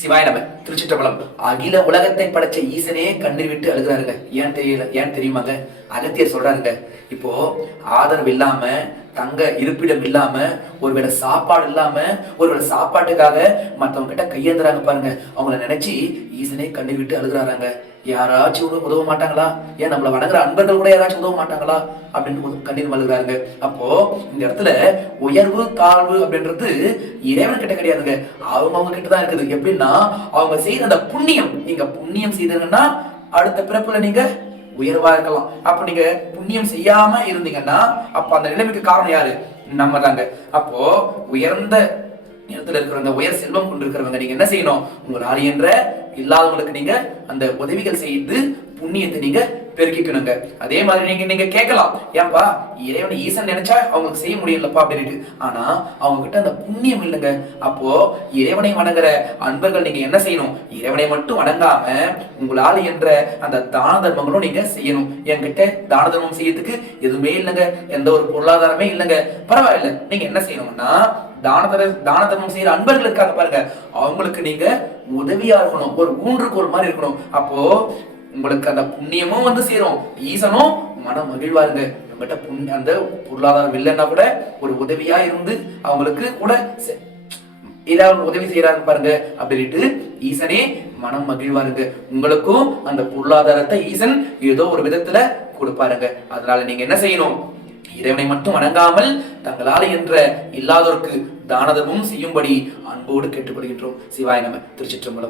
சிவாய நம. திருச்சிற்றம்பலம். அகில உலகத்தை படைச்ச ஈசனே கண்ணீர் விட்டு அழுகிறாருங்க. ஏன் தெரியல, ஏன் தெரியுமாங்க? அகத்தியர் சொல்றாருங்க, இப்போ ஆதரவு இல்லாம, தங்க இருப்பிடம் இல்லாம, ஒருவேளை சாப்பாடு இல்லாம, ஒருவேளை சாப்பாட்டுக்காக மற்றவங்க கிட்ட கையேந்துறாங்க பாருங்க. அவங்கள நினைச்சு ஈசனே கண்ணீர் விட்டு அழுகிறாராங்க. யாராச்சும் உதவ மாட்டாங்களா? ஏன் நம்மளை வணங்குற அன்பர்கள் கூட யாராச்சும் உதவ மாட்டாங்களா அப்படின்னு கண்ணீர் மல்கிறாருங்க. அப்போ இந்த இடத்துல உயர்வு தாழ்வு அப்படின்றது இறைவன் கிட்ட கிடையாதுங்க, அவங்க கிட்ட தான் இருக்குது. எப்படின்னா, அவங்க செய்யற அந்த புண்ணியம், நீங்க புண்ணியம் செய்தீங்கன்னா அடுத்த பிறப்புல நீங்க உயர்வா இருக்கலாம். அப்ப நீங்க புண்ணியம் செய்யாம இருந்தீங்கன்னா அப்ப அந்த நிலைமைக்கு காரணம் யாரு? நம்ம தாங்க. அப்போ உயர்ந்த இடத்துல இருக்கிறவங்க, உயர் செல்வம் கொண்டு இருக்கிறவங்க, நீங்க என்ன செய்யணும்? உங்களால் என்ற இல்லாதவங்களுக்கு நீங்க அந்த உதவிகள் செய்து புண்ணியத்தை நீங்க பெருக்கிக்கணுங்க. அதே மாதிரி நீங்க கேட்கலாம், ஏன்பா இறைவனை ஈசன் நினைச்சா அவங்களுக்கு செய்ய முடியலப்பா அப்படின்ட்டு. ஆனா அவங்க கிட்ட அந்த புண்ணியம் இல்லைங்க. அப்போ இறைவனை வணங்குற அன்பர்கள் நீங்க என்ன செய்யணும்? இறைவனை மட்டும் வணங்காம உங்களால் என்ற அந்த தான தர்மங்களும் நீங்க செய்யணும். என்கிட்ட தான தர்மம் செய்யறதுக்கு எதுவுமே இல்லைங்க, எந்த ஒரு பொருளாதாரமே இல்லைங்க, பரவாயில்ல. நீங்க என்ன செய்யணும்னா, தான தர்மம் செய்யற அன்பர்கள் இருக்காங்க பாருங்க, அவங்களுக்கு நீங்க உதவியா இருக்கணும், ஒரு ஊன்றுகோல் மாதிரி இருக்கணும். அப்போ உங்களுக்கு அந்த புண்ணியமும் வந்து சேரும், ஈசனும் மன மகிழ்வாருங்க. உங்ககிட்ட அந்த பொருளாதாரம் இல்லைன்னா கூட ஒரு உதவியா இருந்து அவங்களுக்கு கூட ஏதாவது உதவி செய்யறாங்க பாருங்க அப்படின்ட்டு ஈசனே மனம் மகிழ்வாருங்க. உங்களுக்கும் அந்த பொருளாதாரத்தை ஈசன் ஏதோ ஒரு விதத்துல கொடுப்பாருங்க. அதனால நீங்க என்ன செய்யணும்? இறைவனை மட்டும் வணங்காமல் தங்களால் என்ற இல்லாதோருக்கு தானதமும் செய்யும்படி அன்போடு கேட்டுக்கொள்கின்றோம். சிவாய நம. திருச்சிற்றம்பலம்.